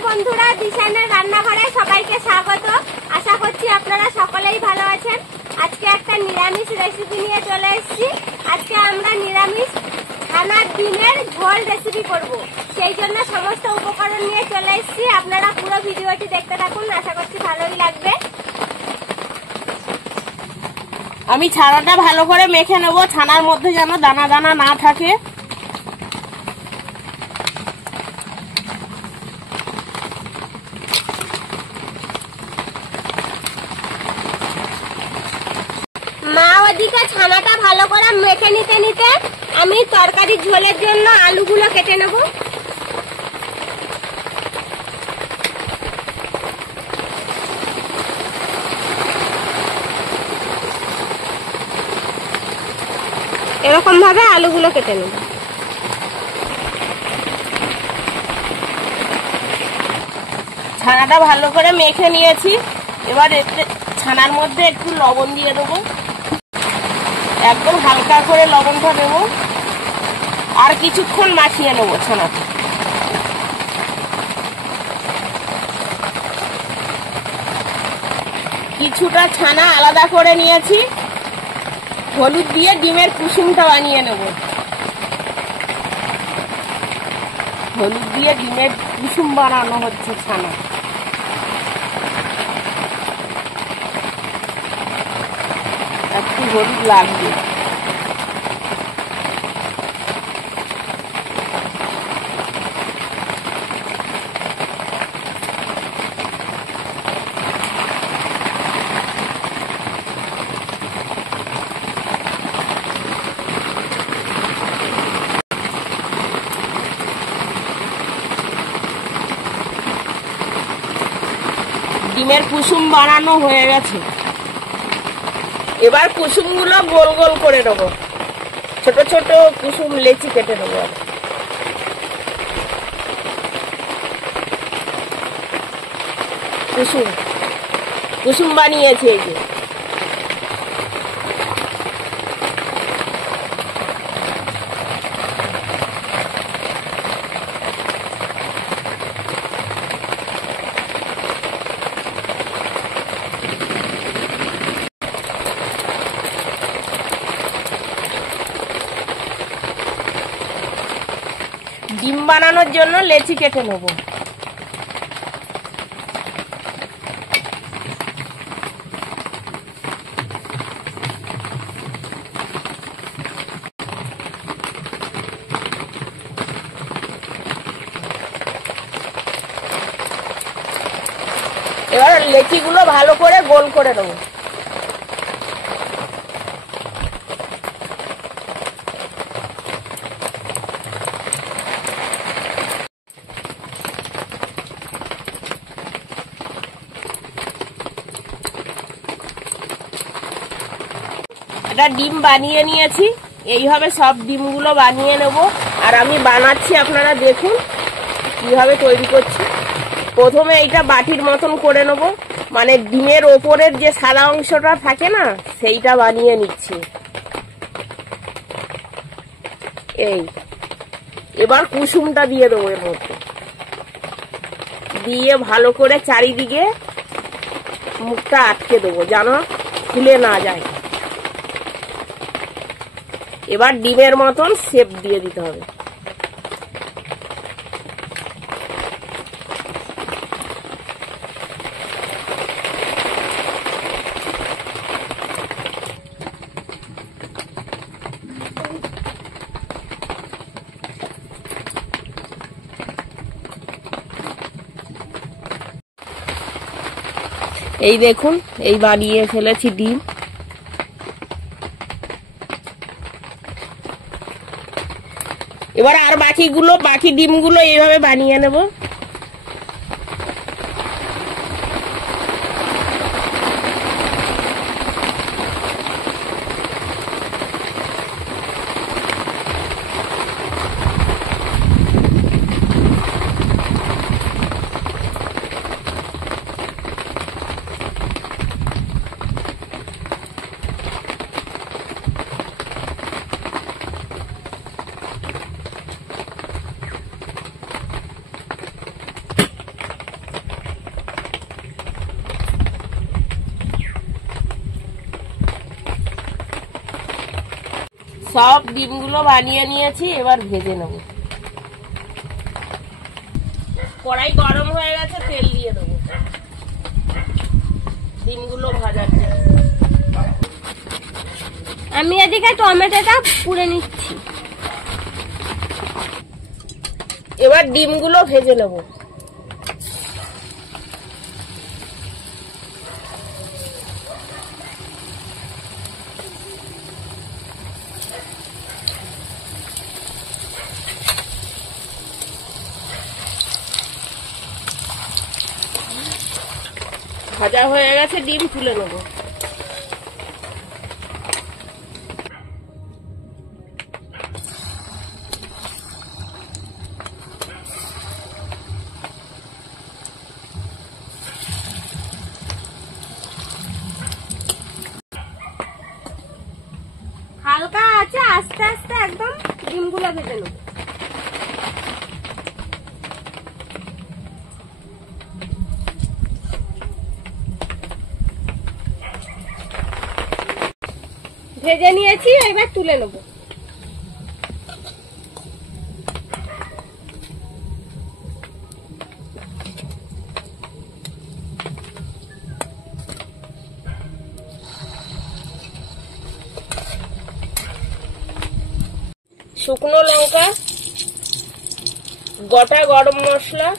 নমস্কার বন্ধুরা, দিশানের রান্নাঘরে সবাইকে স্বাগত। আশা করছি আপনারা সকলেই ভালো আছেন। আজকে একটা নিরামিষ রেসিপি নিয়ে চলে এসেছি। আজকে আমরা নিরামিষ ছানার ডিমের ঝোল রেসিপি করব। সেই জন্য সমস্ত উপকরণ নিয়ে চলে এসেছি। আপনারা পুরো ভিডিওটি দেখতে থাকুন, আশা করছি ভালোই লাগবে। আমি ছানাটা ভালো করে মেখে নেব, ছানার মধ্যে যেন দানা দানা না থাকে। মা ওদিকে ছানাটা ভালো করে মেখে নিতে নিতে আমি তরকারির ঝোলের জন্য আলুগুলো কেটে নেব। এরকম ভাবে আলুগুলো কেটে নেব। ছানাটা ভালো করে মেখে নিয়েছি। এবার ছানার মধ্যে একটু লবণ দিয়ে দেবো, একদম হালকা করে লবণটা দেব। আর কিছুক্ষণ মাখিয়ে নেবো ছানাটা। কিছুটা ছানা আলাদা করে নিয়েছি। হলুদ দিয়ে ডিমের কুসুমটা বানিয়ে নেব। হলুদ দিয়ে ডিমের কুসুম বানানো হচ্ছে ছানা। একটু হলুদ লাগবে। ডিমের কুসুম বানানো হয়ে গেছে। এবার কুসুমগুলো গোল গোল করে নেবো, ছোট ছোট কুসুম লেচি কেটে নেবো। কুসুম কুসুম বানিয়েছি এই যে। ডিম বানানোর জন্য লেচি কেটে নেব। এবার লেচিগুলো ভালো করে গোল করে নেব। একটা ডিম বানিয়ে নিয়েছি। এইভাবে সব ডিমগুলো বানিয়ে নেব। আর আমি বানাচ্ছি, আপনারা দেখুন কিভাবে তৈরি করছি। প্রথমে এইটা বাটির মতন করে নেব, মানে ডিমের ওপরের যে সাদা অংশটা থাকে না, সেইটা বানিয়ে নিচ্ছি। এই এবার কুসুমটা দিয়ে দেবো এর মধ্যে, দিয়ে ভালো করে চারিদিকে মুখটা আটকে দেবো যেন খুলে না যায়। এবার ডিমের মতন শেপ দিয়ে দিতে হবে। এই দেখুন, এই বানিয়ে ফেলেছি ডিম। এবার আর বাকি ডিমগুলো এইভাবে বানিয়ে নেব। সব ডিমগুলো বানিয়ে নিয়েছি, এবার ভেজে নেব। কড়াই গরম হয়ে গেছে, তেল দিয়ে দেবো ডিমগুলো ভাজার জন্য। আমি এদিকে টমেটোটা পুড়ে নিচ্ছি। এবার ডিমগুলো ভেজে নেব। ভাজা হয়ে গেছে, ডিম তুলে নেব। হালকা আছে, আস্তে আস্তে একদম ডিমগুলো ভেজে নেব। ভেজে নিয়েছি, এবার তুলে নেব। শুকনো লঙ্কা, গোটা গরম মশলা,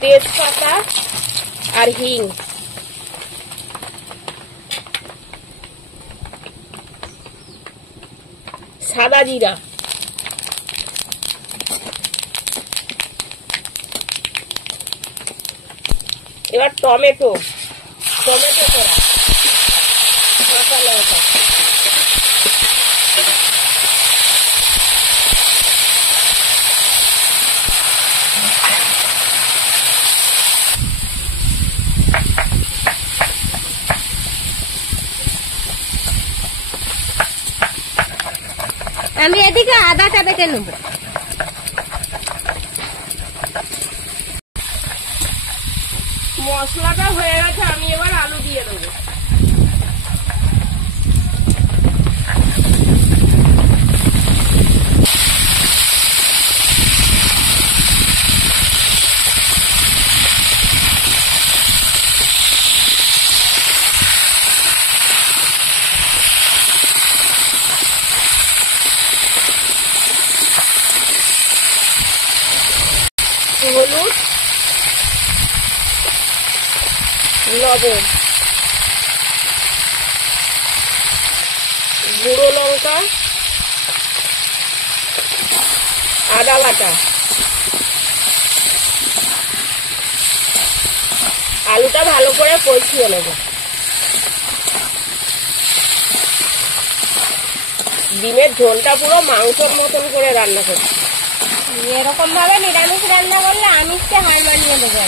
তেজপাতা আর হিং, সাদা জিরা, এবার টমেটো কোড়া, কাঁচা লঙ্কা, আমি এদিকে আদাটা বেটে নেব। মশলাটা হয়ে গেছে, আমি এবার আলু দিয়ে দেবো। হলুদ, লবণ, গুঁড়ো লঙ্কা, আদা বাটা, আলুটা ভালো করে কষিয়ে নেব। ডিমের ঝোলটা পুরো মাংসের মতন করে রান্না করছি। এরকম ভাবে নিরামিষ রান্না করলে আমিষকে হার মানিয়ে দেবে।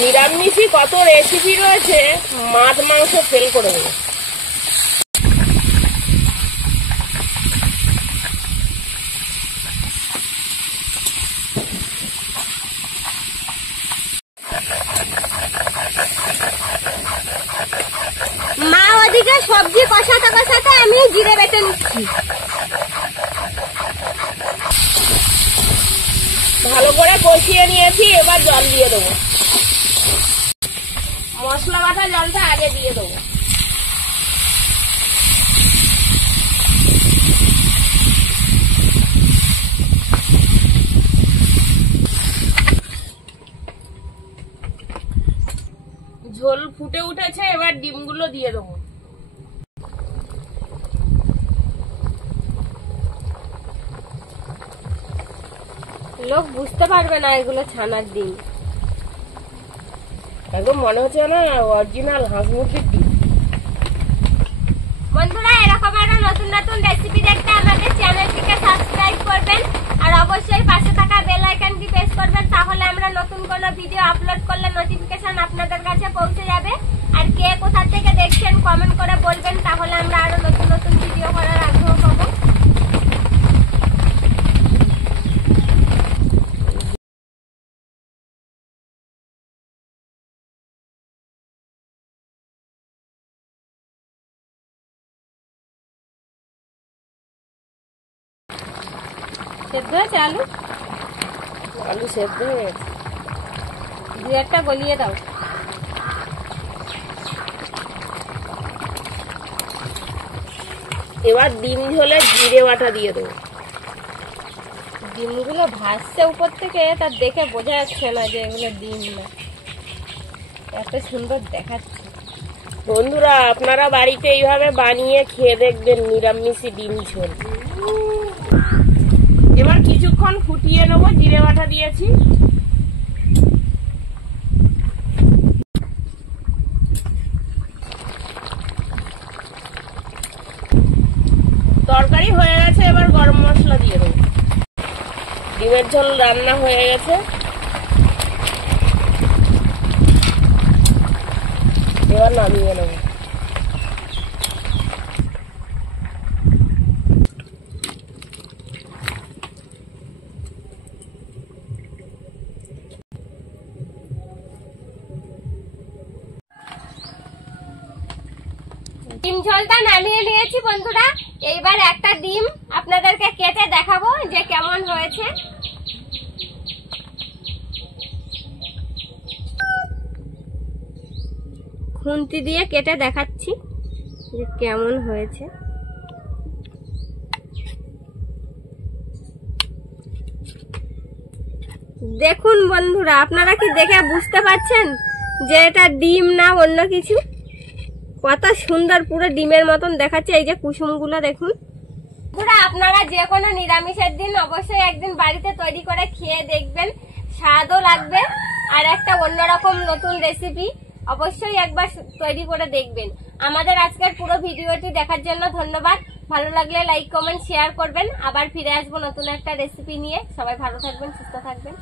নিরামিষই কত রেসিপি রয়েছে, মাছ মাংস ফেল করে দেবে। মা ওদিকে সবজি কষাতে কষাতে আমি জিরে বেটে নিচ্ছি। ভালো করে কষিয়ে নিয়েছি, এবার জল দিয়ে দেবো। মশলা বাটা জলটা আগে দিয়ে দেবো। ঝোল ফুটে উঠেছে, এবার ডিমগুলো দিয়ে দেবো। লোক বুঝতে পারবে না এগুলো ছানার ডিম। একদম মনে হচ্ছে না অরিজিনাল হাঁস মুরগির ডিম। বন্ধুরা, এরকম আরো নতুন নতুন রেসিপি দেখতে আমাদের চ্যানেলটিকে সাবস্ক্রাইব করবেন আর অবশ্যই পাশে থাকা বেল আইকনটি প্রেস করবেন, তাহলে আমরা নতুন কোনো ভিডিও আপলোড করলে নোটিফিকেশন আপনাদের কাছে পৌঁছে যাবে। আর কে কোথা থেকে দেখছেন কমেন্ট করে বলবেন, তাহলে আমরা আরো নতুন নতুন ভিডিও করার আগ্রহ পাবো। সেদ্ধ হয়েছে আলু? আলু সেদ্ধ হয়ে গেছে। দু একটা গলিয়ে দাও। এবার ডিম ঝোলে জিরে বাটা দিয়ে দেবো। ডিমগুলো ভাসছে উপর থেকে, তার দেখে বোঝা যাচ্ছে না যে এগুলো ডিম না, এত সুন্দর দেখাচ্ছে। বন্ধুরা আপনারা বাড়িতে এইভাবে বানিয়ে খেয়ে দেখবেন নিরামিষি ডিম ঝোল। এবার কিছুক্ষণ ফুটিয়ে নেবো, জিরে বাটা দিয়েছি। তরকারি হয়ে গেছে, এবার গরম মশলা দিয়ে দেবো। ডিমের ঝোল রান্না হয়ে গেছে, এবার নামিয়ে নেবো। ডিম ঝোলটা নামিয়ে নিয়েছি বন্ধুরা। এইবার একটা ডিম আপনাদেরকে কেটে দেখাবো যে কেমন হয়েছে। খুন্তি দিয়ে কেটে দেখাচ্ছি যে কেমন হয়েছে। দেখুন বন্ধুরা, আপনারা কি দেখে বুঝতে পারছেন যে এটা ডিম না অন্য কিছু? কত সুন্দর পুরো ডিমের মতন দেখাচ্ছে। এই যে কুসুমগুলো দেখুন। আপনারা যে কোনো নিরামিষের দিন অবশ্যই একদিন বাড়িতে তৈরি করে খেয়ে দেখবেন, স্বাদও লাগবে আর একটা অন্যরকম নতুন রেসিপি। অবশ্যই একবার তৈরি করে দেখবেন। আমাদের আজকের পুরো ভিডিওটি দেখার জন্য ধন্যবাদ। ভালো লাগলে লাইক কমেন্ট শেয়ার করবেন। আবার ফিরে আসবো নতুন একটা রেসিপি নিয়ে। সবাই ভালো থাকবেন, সুস্থ থাকবেন।